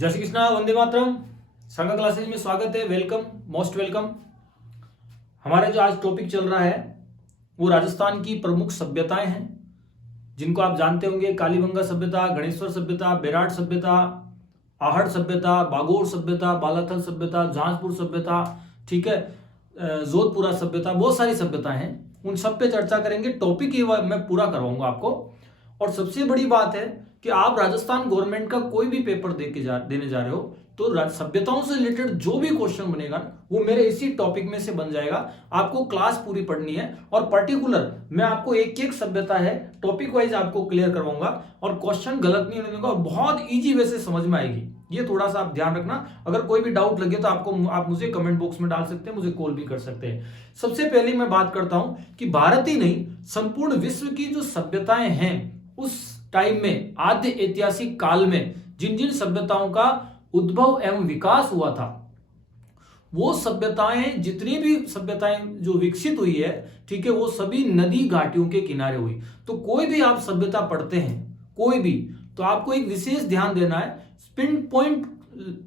जय श्री कृष्णा, वंदे मातरम। संगा क्लासेज में स्वागत है। Welcome, most welcome. हमारा जो आज टॉपिक चल रहा है वो राजस्थान की प्रमुख सभ्यताएं हैं जिनको आप जानते होंगे। कालीबंगा सभ्यता, गणेश्वर सभ्यता, बेराट सभ्यता, आहड़ सभ्यता, बागोर सभ्यता, बालाथल सभ्यता, जांजपुर सभ्यता, ठीक है, जोधपुरा सभ्यता, बहुत सारी सभ्यताएं हैं। उन सब पे चर्चा करेंगे। टॉपिक ये मैं पूरा करवाऊंगा आपको। और सबसे बड़ी बात है कि आप राजस्थान गवर्नमेंट का कोई भी पेपर देने जा रहे हो तो सभ्यताओं से रिलेटेड जो भी क्वेश्चन बनेगा वो मेरे इसी टॉपिक में से बन जाएगा। आपको क्लास पूरी पढ़नी है और पर्टिकुलर मैं आपको एक एक सभ्यता है टॉपिक वाइज आपको क्लियर करवाऊंगा और क्वेश्चन गलत नहीं होने दूंगा और बहुत इजी वे से समझ में आएगी। ये थोड़ा सा आप ध्यान रखना। अगर कोई भी डाउट लगे तो आप मुझे कमेंट बॉक्स में डाल सकते हैं, मुझे कॉल भी कर सकते हैं। सबसे पहले मैं बात करता हूं कि भारत ही नहीं संपूर्ण विश्व की जो सभ्यताएं हैं उस टाइम में, आद्य ऐतिहासिक काल में जिन जिन सभ्यताओं का उद्भव एवं विकास हुआ था, वो सभ्यताएं, जितनी भी सभ्यताएं जो विकसित हुई है, ठीक है, वो सभी नदी घाटियों के किनारे हुई। तो कोई भी आप सभ्यता पढ़ते हैं, कोई भी, तो आपको एक विशेष ध्यान देना है। पिन पॉइंट,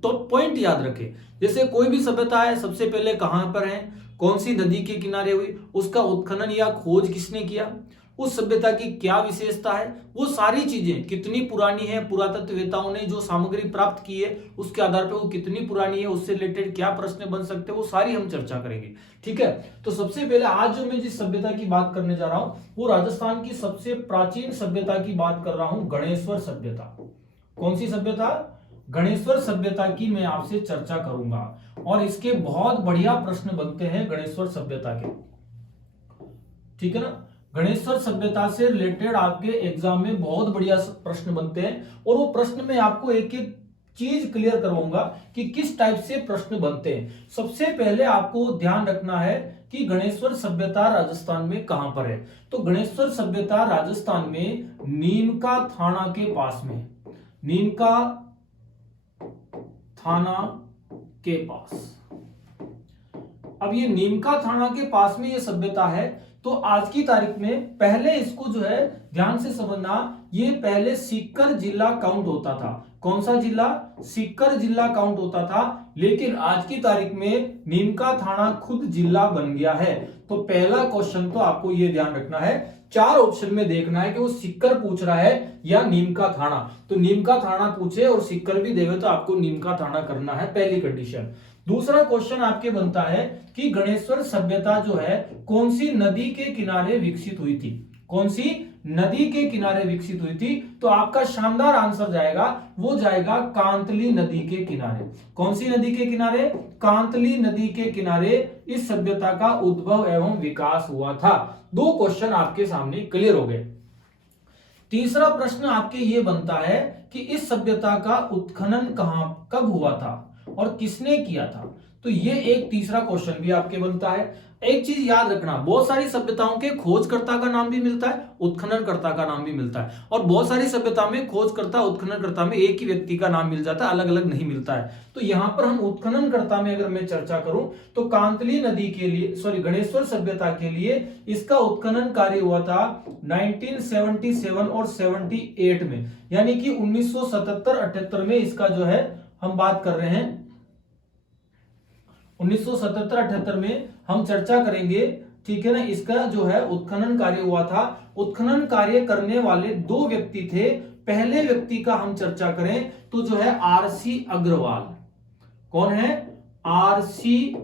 तो पॉइंट याद रखें। जैसे कोई भी सभ्यता है, सबसे पहले कहां पर है, कौन सी नदी के किनारे हुई, उसका उत्खनन या खोज किसने किया, उस सभ्यता की क्या विशेषता है, वो सारी चीजें कितनी पुरानी है, पुरातत्ववेताओं ने जो सामग्री प्राप्त की है उसके आधार पर वो कितनी पुरानी है, उससे रिलेटेड क्या प्रश्न बन सकते हैं, वो सारी हम चर्चा करेंगे। ठीक है, तो सबसे पहले आज जो मैं जिस सभ्यता की बात करने जा रहा हूं वो राजस्थान की सबसे प्राचीन सभ्यता की बात कर रहा हूं, गणेश्वर सभ्यता। कौन सी सभ्यता? गणेश्वर सभ्यता की मैं आपसे चर्चा करूंगा और इसके बहुत बढ़िया प्रश्न बनते हैं गणेश्वर सभ्यता के। ठीक है ना, गणेश्वर सभ्यता से रिलेटेड आपके एग्जाम में बहुत बढ़िया प्रश्न बनते हैं और वो प्रश्न में आपको एक एक चीज क्लियर करवाऊंगा कि किस टाइप से प्रश्न बनते हैं। सबसे पहले आपको ध्यान रखना है कि गणेश्वर सभ्यता राजस्थान में कहां पर है। तो गणेश्वर सभ्यता राजस्थान में नीमका थाना के पास में, नीमका थाना के पास। अब ये नीमका थाना के पास में ये सभ्यता है। तो आज की तारीख में, पहले इसको जो है ध्यान से समझना, ये पहले सीकर जिला काउंट होता था। कौन सा जिला? सीकर जिला काउंट होता था। लेकिन आज की तारीख में नीमका थाना खुद जिला बन गया है। तो पहला क्वेश्चन तो आपको ये ध्यान रखना है, 4 ऑप्शन में देखना है कि वो सीकर पूछ रहा है या नीमका थाना। तो नीमका थाना पूछे और सीकर भी देवे तो आपको नीमका थाना करना है, पहली कंडीशन। दूसरा क्वेश्चन आपके बनता है कि गणेश्वर सभ्यता जो है कौन सी नदी के किनारे विकसित हुई थी, कौन सी नदी के किनारे विकसित हुई थी। तो आपका शानदार आंसर जाएगा, वो जाएगा कांतली नदी के किनारे। कौन सी नदी के किनारे? कांतली नदी के किनारे इस सभ्यता का उद्भव एवं विकास हुआ था। 2 क्वेश्चन आपके सामने क्लियर हो गए। तीसरा प्रश्न आपके ये बनता है कि इस सभ्यता का उत्खनन कब हुआ था और किसने किया था। तो ये एक तीसरा क्वेश्चन भी आपके बनता है। एक चीज याद रखना, बहुत सारी सभ्यताओं के खोजकर्ता का नाम भी मिलता है, उत्खननकर्ता का नाम भी मिलता है, और बहुत सारी सभ्यता में खोजकर्ता उत्खननकर्ता में एक ही व्यक्ति का नाम मिल जाता है, अलग अलग नहीं मिलता है। तो यहां पर हम उत्खननकर्ता में अगर मैं चर्चा करूं तो कांतली नदी के लिए, गणेश्वर सभ्यता के लिए इसका उत्खनन कार्य हुआ था 1977 और 78 में, यानी कि 1977-78 में इसका जो है हम बात कर रहे हैं। 1977-78 में हम चर्चा करेंगे, ठीक है ना। इसका जो है उत्खनन कार्य हुआ था। उत्खनन कार्य करने वाले 2 व्यक्ति थे। पहले व्यक्ति का हम चर्चा करें तो जो है आरसी अग्रवाल। कौन है? आरसी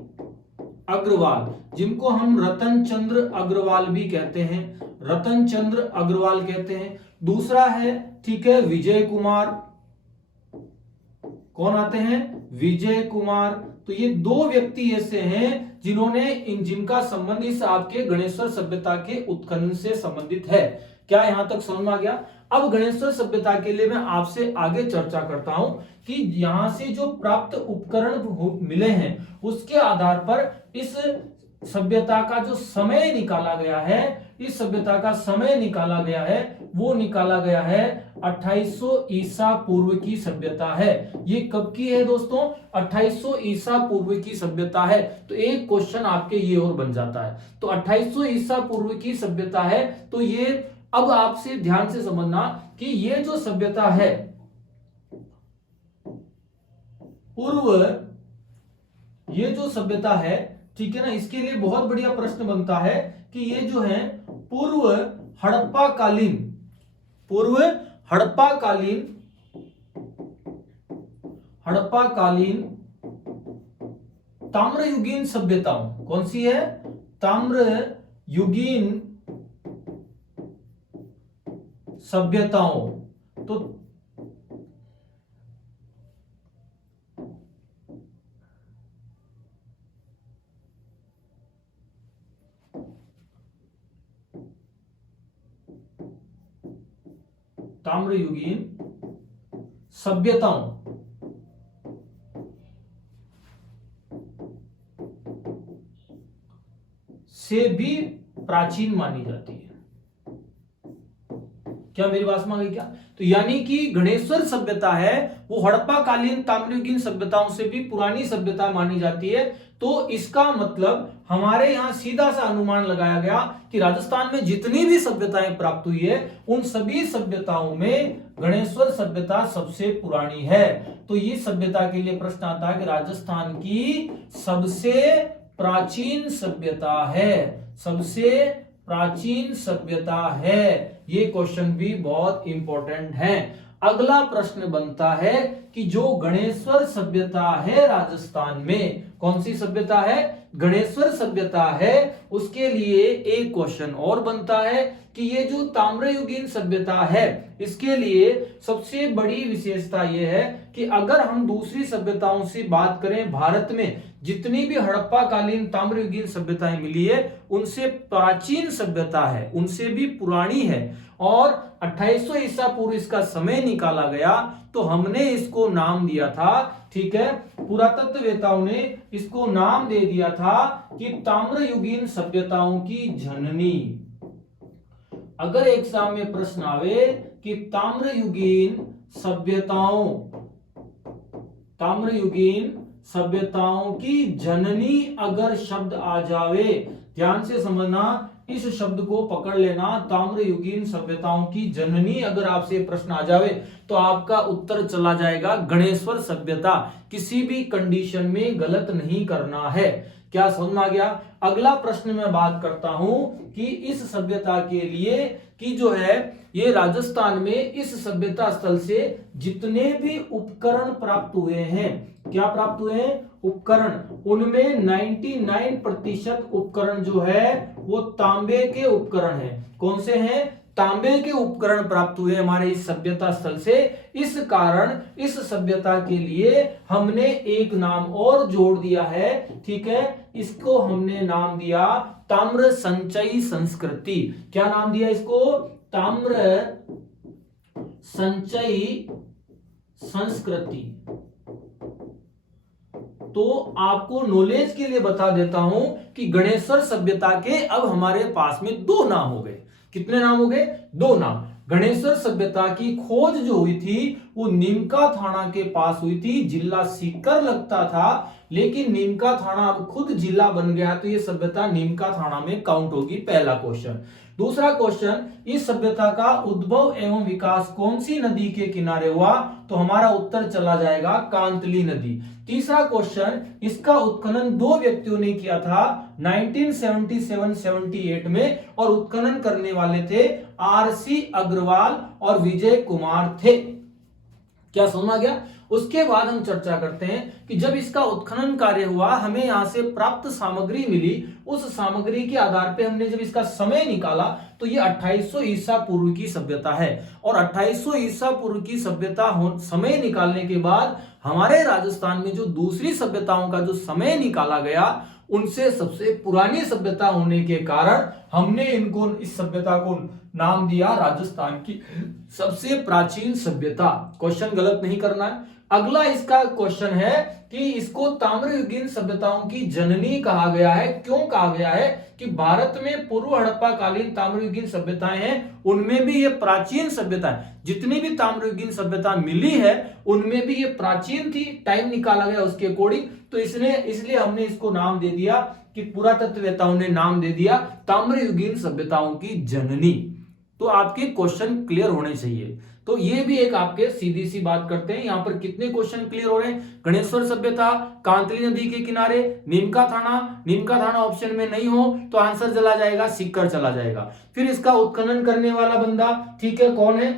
अग्रवाल, जिनको हम रतन चंद्र अग्रवाल भी कहते हैं, रतन चंद्र अग्रवाल कहते हैं। दूसरा है, ठीक है, विजय कुमार। कौन आते हैं? विजय कुमार। तो ये 2 व्यक्ति ऐसे हैं जिन्होंने जिनका संबंध इस आपके गणेश्वर सभ्यता के उत्खनन से संबंधित है। क्या यहां तक समझ में आ गया? अब गणेश्वर सभ्यता के लिए मैं आपसे आगे चर्चा करता हूं कि यहां से जो प्राप्त उपकरण मिले हैं उसके आधार पर इस सभ्यता का जो समय निकाला गया है, इस सभ्यता का समय निकाला गया है, वो निकाला गया है 2800 ईसा पूर्व की सभ्यता है। ये कब की है दोस्तों? 2800 ईसा पूर्व की सभ्यता है। तो एक क्वेश्चन आपके ये और बन जाता है। तो 2800 ईसा पूर्व की सभ्यता है। तो ये अब आपसे ध्यान से समझना कि ये जो सभ्यता है पूर्व ये जो सभ्यता है, ठीक है ना, इसके लिए बहुत बढ़िया प्रश्न बनता है कि ये जो है पूर्व हड़प्पा कालीन ताम्रयुगीन सभ्यताओं, कौन सी है? ताम्रयुगीन सभ्यताओं। तो ताम्रयुगीन सभ्यताओं से भी प्राचीन मानी जाती है। क्या मेरी बात समझ गई क्या? तो यानी कि गणेश्वर सभ्यता है वो हड़प्पा कालीन ताम्रयुगीन सभ्यताओं से भी पुरानी सभ्यता मानी जाती है। तो इसका मतलब हमारे यहां सीधा सा अनुमान लगाया गया कि राजस्थान में जितनी भी सभ्यताएं प्राप्त हुई है उन सभी सभ्यताओं में गणेश्वर सभ्यता सबसे पुरानी है। तो ये सभ्यता के लिए प्रश्न आता है कि राजस्थान की सबसे प्राचीन सभ्यता है, सबसे प्राचीन सभ्यता है। ये क्वेश्चन भी बहुत इंपॉर्टेंट है। अगला प्रश्न बनता है कि जो गणेश्वर सभ्यता है राजस्थान में, कौन सी सभ्यता है? गणेश्वर सभ्यता है। उसके लिए एक क्वेश्चन और बनता है कि ये जो ताम्रयुगीन सभ्यता है इसके लिए सबसे बड़ी विशेषता यह है कि अगर हम दूसरी सभ्यताओं से बात करें, भारत में जितनी भी हड़प्पा कालीन ताम्रयुगीन सभ्यताएं मिली है उनसे प्राचीन सभ्यता है, उनसे भी पुरानी है। और 2800 ईसा पूर्व इसका समय निकाला गया तो हमने इसको नाम दिया था, ठीक है, पुरातत्ववेताओं ने इसको नाम दे दिया था कि ताम्रयुगीन सभ्यताओं की जननी। अगर एग्जाम में प्रश्न आवे कि ताम्रयुगीन सभ्यताओं की जननी अगर शब्द आ जावे, ध्यान से समझना, इस शब्द को पकड़ लेना, ताम्रयुगीन सभ्यताओं की जननी अगर आपसे प्रश्न आ जावे तो आपका उत्तर चला जाएगा गणेश्वर सभ्यता। किसी भी कंडीशन में गलत नहीं करना है। क्या समझ में आ गया? अगला प्रश्न मैं बात करता हूं कि इस सभ्यता के लिए कि जो है ये राजस्थान में इस सभ्यता स्थल से जितने भी उपकरण प्राप्त हुए हैं, क्या प्राप्त हुए हैं? उपकरण, उनमें 99% उपकरण जो है वो तांबे के उपकरण हैं। कौन से हैं? तांबे के उपकरण प्राप्त हुए हमारे इस सभ्यता स्थल से। इस कारण इस सभ्यता के लिए हमने एक नाम और जोड़ दिया है, ठीक है, इसको हमने नाम दिया ताम्र संचयी संस्कृति। क्या नाम दिया इसको? ताम्र संचयी संस्कृति। तो आपको नॉलेज के लिए बता देता हूं कि गणेश्वर सभ्यता के अब हमारे पास में 2 नाम हो गए। कितने नाम हो गए? 2 नाम। गणेश्वर सभ्यता की खोज जो हुई थी वो नीमका थाना के पास हुई थी, जिला सीकर लगता था, लेकिन नीमका थाना अब खुद जिला बन गया तो ये सभ्यता नीमका थाना में काउंट होगी। पहला क्वेश्चन। दूसरा क्वेश्चन, इस सभ्यता का उद्भव एवं विकास कौन सी नदी के किनारे हुआ? तो हमारा उत्तर चला जाएगा कांतली नदी। तीसरा क्वेश्चन, इसका उत्खनन 2 व्यक्तियों ने किया था 1977-78 में और उत्खनन करने वाले थे आरसी अग्रवाल और विजय कुमार थे। क्या समझ आ गया? उसके बाद हम चर्चा करते हैं कि जब इसका उत्खनन कार्य हुआ, हमें यहां से प्राप्त सामग्री मिली, उस सामग्री के आधार पे हमने जब इसका समय निकाला तो ये 2800 ईसा पूर्व की सभ्यता है। और 2800 ईसा पूर्व की सभ्यता समय निकालने के बाद हमारे राजस्थान में जो दूसरी सभ्यताओं का जो समय निकाला गया उनसे सबसे पुरानी सभ्यता होने के कारण हमने इनको, इस सभ्यता को नाम दिया राजस्थान की सबसे प्राचीन सभ्यता। क्वेश्चन गलत नहीं करना है। अगला इसका क्वेश्चन है कि इसको ताम्रयुगीन सभ्यताओं की जननी कहा गया है। क्यों कहा गया है? कि भारत में पूर्व हड़प्पा कालीन ताम्रयुगीन सभ्यताएं हैं, उनमें भी ये प्राचीन सभ्यता है। जितनी भी ताम्रयुगीन सभ्यता मिली है उनमें भी ये प्राचीन थी, टाइम निकाला गया उसके अकॉर्डिंग। तो इसलिए हमने इसको नाम दे दिया कि पुरातत्ववेताओं ने नाम दे दिया ताम्रयुगीन सभ्यताओं की जननी। तो आपके क्वेश्चन क्लियर होने चाहिए। तो ये भी एक आपके सीधी सी बात करते हैं, यहां पर कितने क्वेश्चन क्लियर हो रहे हैं। गणेश्वर सभ्यता, कांतली नदी के किनारे, नीमका थाना ऑप्शन में नहीं हो तो आंसर चला जाएगा सीकर चला जाएगा। फिर इसका उत्खनन करने वाला बंदा, ठीक है, कौन है?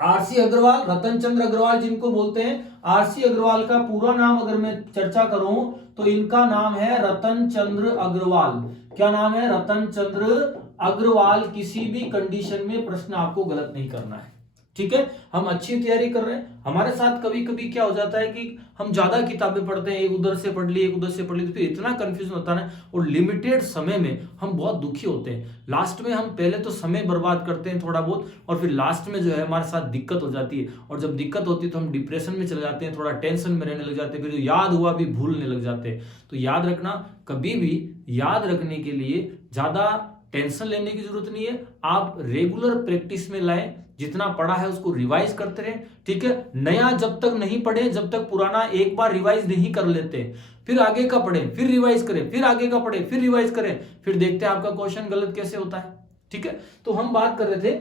आरसी अग्रवाल, रतन चंद्र अग्रवाल जिनको बोलते हैं। आरसी अग्रवाल का पूरा नाम अगर मैं चर्चा करूं तो इनका नाम है रतन चंद्र अग्रवाल। क्या नाम है? रतन चंद्र अग्रवाल। किसी भी कंडीशन में प्रश्न आपको गलत नहीं करना है, ठीक है। हम अच्छी तैयारी कर रहे हैं। हमारे साथ कभी कभी क्या हो जाता है कि हम ज्यादा किताबें पढ़ते हैं, एक उधर से पढ़ ली, एक उधर से पढ़ ली, तो फिर इतना कंफ्यूजन होता है और लिमिटेड समय में हम बहुत दुखी होते हैं। लास्ट में हम पहले तो समय बर्बाद करते हैं थोड़ा बहुत, और फिर लास्ट में जो है हमारे साथ दिक्कत हो जाती है, और जब दिक्कत होती है तो हम डिप्रेशन में चले जाते हैं, थोड़ा टेंशन में रहने लग जाते हैं, फिर जो याद हुआ भी भूलने लग जाते हैं। तो याद रखना, कभी भी याद रखने के लिए ज्यादा टेंशन लेने की जरूरत नहीं है। आप रेगुलर प्रैक्टिस में लाएं, जितना पढ़ा है उसको रिवाइज करते रहे, ठीक है। नया जब तक नहीं पढ़े, जब तक पुराना एक बार रिवाइज नहीं कर लेते, फिर आगे का पढ़ें, फिर रिवाइज करें, फिर आगे का पढ़ें, फिर रिवाइज करें, फिर देखते हैं आपका क्वेश्चन गलत कैसे होता है, ठीक है। तो हम बात कर रहे थे,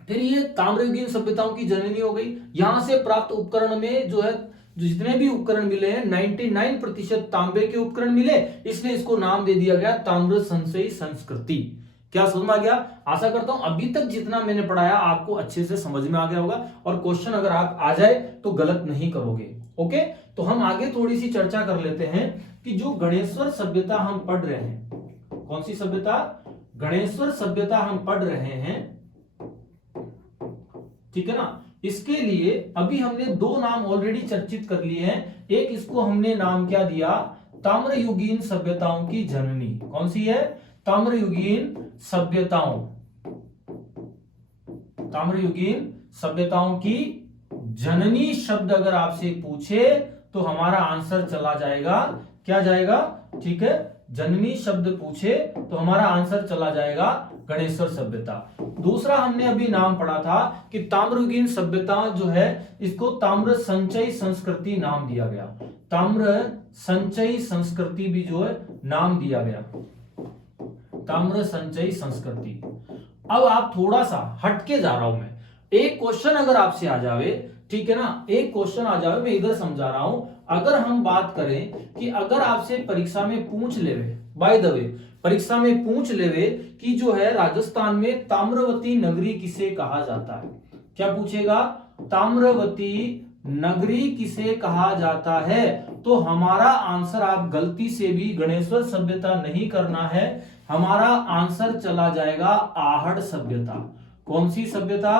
फिर ये ताम्रयुगीन सभ्यताओं की जननी हो गई। यहां से प्राप्त उपकरण में जो है, जितने भी उपकरण मिले हैं 99% तांबे के उपकरण मिले, इसलिए इसको नाम दे दिया गया ताम्र संचयी संस्कृति। क्या समझ में आ गया? आशा करता हूं अभी तक जितना मैंने पढ़ाया आपको अच्छे से समझ में आ गया होगा, और क्वेश्चन अगर आप आ जाए तो गलत नहीं करोगे। ओके, तो हम आगे थोड़ी सी चर्चा कर लेते हैं कि जो गणेश्वर सभ्यता हम पढ़ रहे हैं, कौन सी सभ्यता? गणेश्वर सभ्यता हम पढ़ रहे हैं, ठीक है ना। इसके लिए अभी हमने दो नाम ऑलरेडी चर्चित कर लिए हैं। एक इसको हमने नाम क्या दिया? ताम्रयुगीन सभ्यताओं की जननी। कौन सी है? ताम्रयुगीन सभ्यताओं, ताम्रयुगीन सभ्यताओं की जननी शब्द अगर आपसे पूछे तो हमारा आंसर चला जाएगा, क्या जाएगा? ठीक है, जननी शब्द पूछे तो हमारा आंसर चला जाएगा गणेश्वर सभ्यता। दूसरा हमने अभी नाम पढ़ा था कि ताम्रयुगीन सभ्यता जो है, इसको ताम्र संचयी संस्कृति नाम दिया गया। ताम्र संचयी संस्कृति भी जो है नाम दिया गया, ताम्र संचयी संस्कृति। अब आप थोड़ा सा हटके जा रहा हूं मैं, एक क्वेश्चन अगर आपसे आ जावे, ठीक है ना, एक क्वेश्चन आ जावे, मैं इधर समझा रहा हूं। अगर हम बात करें कि अगर आपसे परीक्षा में पूछ लेवे, बाय द वे परीक्षा में पूछ लेवे कि जो है राजस्थान में ताम्रवती नगरी किसे कहा जाता है, क्या पूछेगा? ताम्रवती नगरी किसे कहा जाता है, तो हमारा आंसर, आप गलती से भी गणेश्वर सभ्यता नहीं करना है, हमारा आंसर चला जाएगा आहड़ सभ्यता। कौन सी सभ्यता?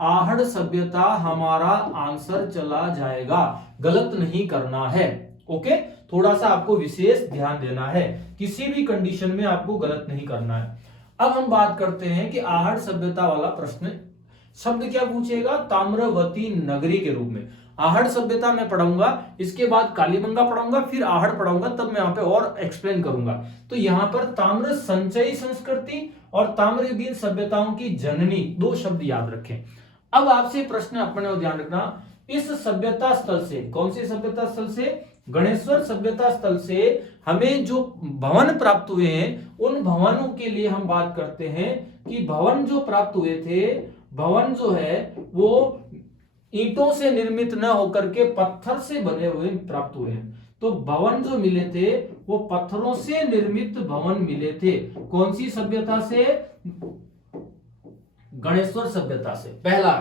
आहड़ सभ्यता हमारा आंसर चला जाएगा, गलत नहीं करना है। ओके, थोड़ा सा आपको विशेष ध्यान देना है, किसी भी कंडीशन में आपको गलत नहीं करना है। अब हम बात करते हैं कि आहड़ सभ्यता वाला प्रश्न शब्द क्या पूछेगा? ताम्रवती नगरी के रूप में। आहड़ सभ्यता मैं पढ़ाऊंगा, इसके बाद कालीबंगा पढ़ाऊंगा, फिर आहड़ पढ़ाऊंगा, तब मैं यहां पे और एक्सप्लेन करूंगा। तो यहां पर ताम्र संचयी संस्कृति और ताम्रयुगीन सभ्यताओं की जननी, दो शब्द याद रखें। अब आपसे प्रश्न अपने ध्यान रखना, इस सभ्यता स्थल से, कौन सी सभ्यता स्थल से? गणेश्वर सभ्यता स्थल से हमें जो भवन प्राप्त हुए हैं, उन भवनों के लिए हम बात करते हैं कि भवन जो प्राप्त हुए थे, भवन जो है वो ईंटों से निर्मित न होकर के पत्थर से बने हुए प्राप्त हुए हैं। तो भवन जो मिले थे वो पत्थरों से निर्मित भवन मिले थे। कौन सी सभ्यता से? गणेश्वर सभ्यता से, पहला।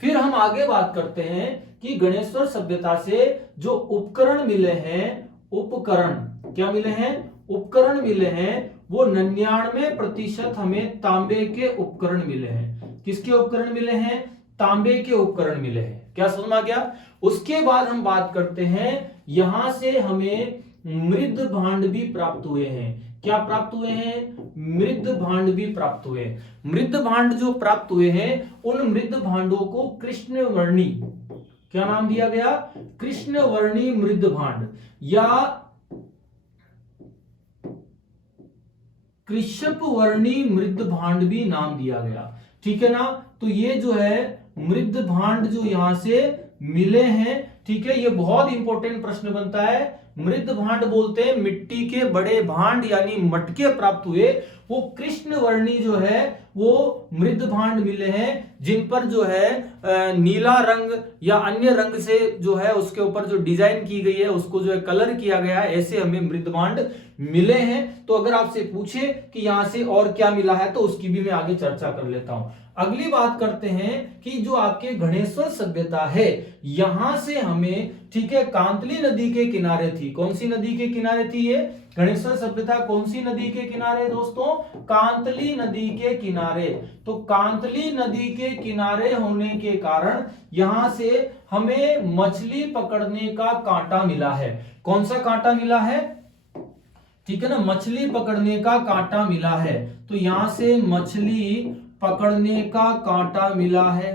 फिर हम आगे बात करते हैं कि गणेश्वर सभ्यता से जो उपकरण मिले हैं, उपकरण क्या मिले हैं? उपकरण मिले हैं, वो 99% हमें तांबे के उपकरण मिले हैं। किसके उपकरण मिले हैं? तांबे के उपकरण मिले हैं। क्या समझ में आ गया? उसके बाद हम बात करते हैं, यहां से हमें मृद भांड भी प्राप्त हुए हैं। क्या प्राप्त हुए हैं? मृद भांड भी प्राप्त हुए हैं। मृद भांड जो प्राप्त हुए हैं, उन मृद भांडों को कृष्णवर्णी, क्या नाम दिया गया? कृष्णवर्णी मृद भांड या कृषपवर्णी मृद भांड भी नाम दिया गया, ठीक है ना। तो ये जो है मृद भांड जो यहां से मिले हैं, ठीक है, ये बहुत इंपॉर्टेंट प्रश्न बनता है। मृद भांड बोलते हैं मिट्टी के बड़े भांड यानी मटके प्राप्त हुए, वो कृष्ण वर्णी जो है वो मृद भांड मिले हैं, जिन पर जो है नीला रंग या अन्य रंग से जो है उसके ऊपर जो डिजाइन की गई है उसको जो है कलर किया गया है, ऐसे हमें मृद भांड मिले हैं। तो अगर आपसे पूछे कि यहां से और क्या मिला है तो उसकी भी मैं आगे चर्चा कर लेता हूं। अगली बात करते हैं कि जो आपके गणेश्वर सभ्यता है, यहां से हमें, ठीक है, कांतली नदी के किनारे थी। कौन सी नदी के किनारे थी ये गणेश्वर सभ्यता? कौन सी नदी के किनारे दोस्तों? कांतली नदी के किनारे। तो कांतली नदी के किनारे होने के कारण यहां से हमें मछली पकड़ने का कांटा मिला है। कौन सा कांटा मिला है? ठीक है ना, मछली पकड़ने का कांटा मिला है। तो यहां से मछली पकड़ने का कांटा मिला है।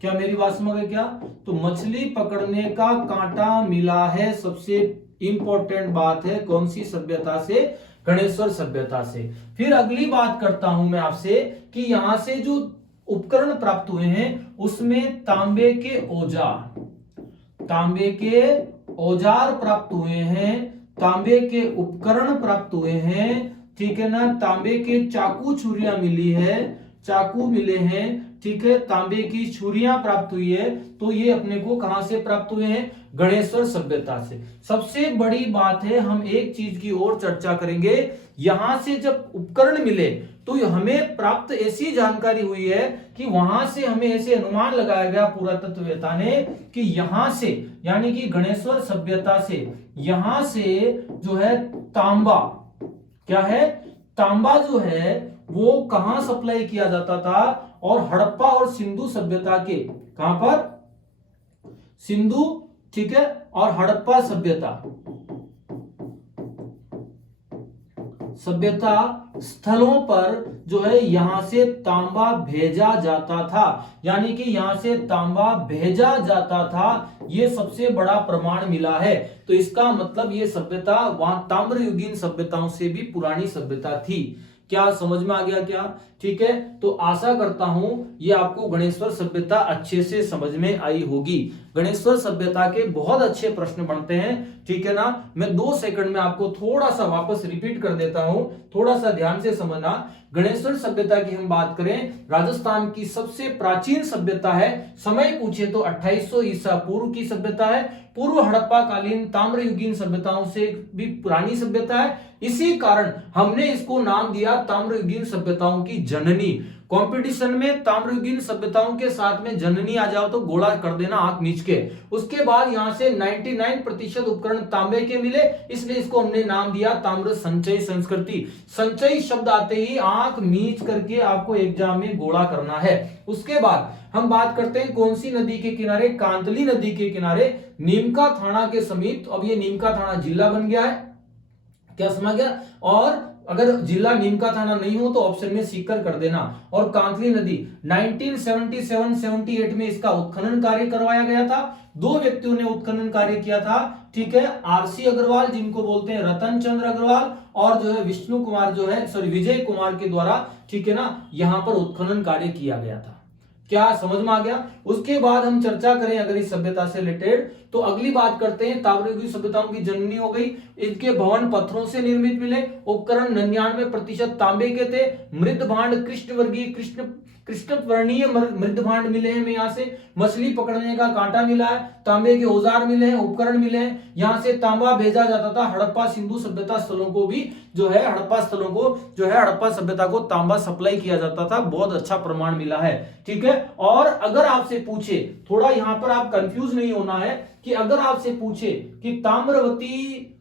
क्या मेरी बात समझ गए क्या? तो मछली पकड़ने का कांटा मिला है, सबसे इंपॉर्टेंट बात है। कौन सी सभ्यता से? गणेश्वर सभ्यता से। फिर अगली बात करता हूं मैं आपसे कि यहां से जो उपकरण प्राप्त हुए हैं उसमें तांबे के औजार प्राप्त हुए हैं, तांबे के उपकरण प्राप्त हुए हैं, ठीक है ना, तांबे के चाकू छुरियां मिली है, चाकू मिले हैं, ठीक है, तांबे की छुरियां प्राप्त हुई है। तो ये अपने को कहां से प्राप्त हुए हैं? गणेश्वर सभ्यता से। सबसे बड़ी बात है, हम एक चीज की और चर्चा करेंगे, यहां से जब उपकरण मिले तो हमें प्राप्त ऐसी जानकारी हुई है कि वहां से हमें ऐसे अनुमान लगाया गया पुरातत्ववेत्ता ने कि यहां से, यानी कि गणेश्वर सभ्यता से, यहां से जो है तांबा, क्या है? तांबा जो है वो कहां सप्लाई किया जाता था? और हड़प्पा और सिंधु सभ्यता के, कहां पर? सिंधु, ठीक है, और हड़प्पा सभ्यता स्थलों पर जो है यहां से तांबा भेजा जाता था, यानी कि यहां से तांबा भेजा जाता था। यह सबसे बड़ा प्रमाण मिला है। तो इसका मतलब यह सभ्यता वहां ताम्रयुगीन सभ्यताओं से भी पुरानी सभ्यता थी। क्या समझ में आ गया क्या? ठीक है, तो आशा करता हूं ये आपको गणेश्वर सभ्यता अच्छे से समझ में आई होगी। गणेश्वर सभ्यता के बहुत अच्छे प्रश्न बनते हैं, ठीक है ना। मैं 2 सेकंड में आपको थोड़ा सा वापस रिपीट कर देता हूं, थोड़ा सा ध्यान से समझना। गणेश्वर सभ्यता की हम बात करें, राजस्थान की सबसे प्राचीन सभ्यता है। समय पूछे तो 2800 ईसा पूर्व की सभ्यता है। पूर्व हड़प्पा कालीन ताम्रयुगीन सभ्यताओं से भी पुरानी सभ्यता है। इसी कारण हमने इसको नाम दिया ताम्रयुगीन सभ्यताओं की जननी। कंपटीशन में ताम्रयुगीन सभ्यताओं के साथ में जननी आ जाओ तो गोला कर देना आंख मीच के। उसके बाद यहां से 99% उपकरण तांबे के मिले, इसलिए इसको हमने नाम दिया ताम्र संचयी संस्कृति। संचयी शब्द आते ही आंख मीच करके आपको एग्जाम में गोला करना है। उसके बाद हम बात करते हैं कौन सी नदी के किनारे? कांतली नदी के किनारे, नीमका थाना के समीप। अब ये नीमका थाना जिला बन गया है, क्या समझ गया? और अगर जिला नीमका थाना नहीं हो तो ऑप्शन में सीकर कर देना। और कांतली नदी 1977-78 में इसका उत्खनन कार्य करवाया गया था। 2 व्यक्तियों ने उत्खनन कार्य किया था, ठीक है, आरसी अग्रवाल, जिनको बोलते हैं रतन चंद्र अग्रवाल, और जो है विष्णु कुमार, जो है विजय कुमार के द्वारा, ठीक है ना, यहां पर उत्खनन कार्य किया गया था। क्या समझ में आ गया? उसके बाद हम चर्चा करें अगर इस सभ्यता से रिलेटेड, तो अगली बात करते हैं ताम्रयुगीन सभ्यताओं की जननी हो गई। इनके भवन पत्थरों से निर्मित मिले, उपकरण 99% तांबे के थे, मृद भांड कृष्णवर्गीय कृष्णवर्णीय मृद भांड मिले हैं। यहाँ से मछली पकड़ने का कांटा मिला है, तांबे के औजार मिले हैं, उपकरण मिले हैं। यहाँ से तांबा भेजा जाता था। हड़प्पा सिंधु सभ्यता स्थलों को भी जो है, हड़प्पा सभ्यता को तांबा सप्लाई किया जाता था। बहुत अच्छा प्रमाण मिला है, ठीक है। और अगर आपसे पूछे, थोड़ा यहां पर आप कंफ्यूज नहीं होना है, कि अगर आपसे पूछे कि ताम्रवती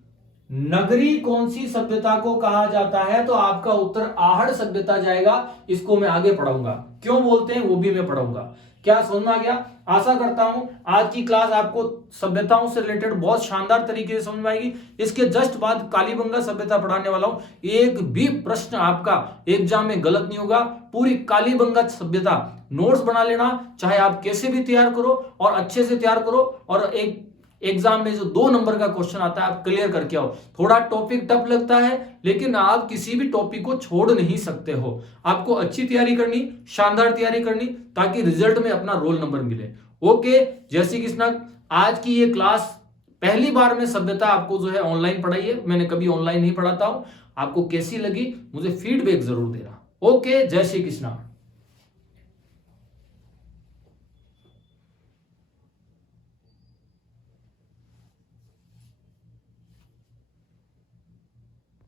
नगरी कौन सी सभ्यता को कहा जाता है, तो आपका उत्तर आहड़ सभ्यता जाएगा। इसको मैं आगे पढ़ाऊंगा, क्यों बोलते हैं वो भी मैं पढ़ाऊंगा। क्या समझ में आ गया? आशा करता हूं आज की क्लास आपको सभ्यताओं से रिलेटेड बहुत शानदार तरीके से समझ में आएगी। इसके जस्ट बाद कालीबंगा सभ्यता पढ़ाने वाला हूं। एक भी प्रश्न आपका एग्जाम में गलत नहीं होगा। पूरी कालीबंगा सभ्यता नोट्स बना लेना, चाहे आप कैसे भी तैयार करो और अच्छे से तैयार करो, और एक एग्जाम में जो 2 नंबर का क्वेश्चन आता है आप क्लियर करके आओ। थोड़ा टॉपिक टफ लगता है, लेकिन आप किसी भी टॉपिक को छोड़ नहीं सकते हो। आपको अच्छी तैयारी करनी, शानदार तैयारी करनी, ताकि रिजल्ट में अपना रोल नंबर मिले। ओके, जय श्री कृष्ण। आज की ये क्लास पहली बार में सभ्यता आपको जो है ऑनलाइन पढ़ाई है, मैंने कभी ऑनलाइन नहीं पढ़ाता हूं। आपको कैसी लगी मुझे फीडबैक जरूर देना। ओके, जय श्री कृष्णा।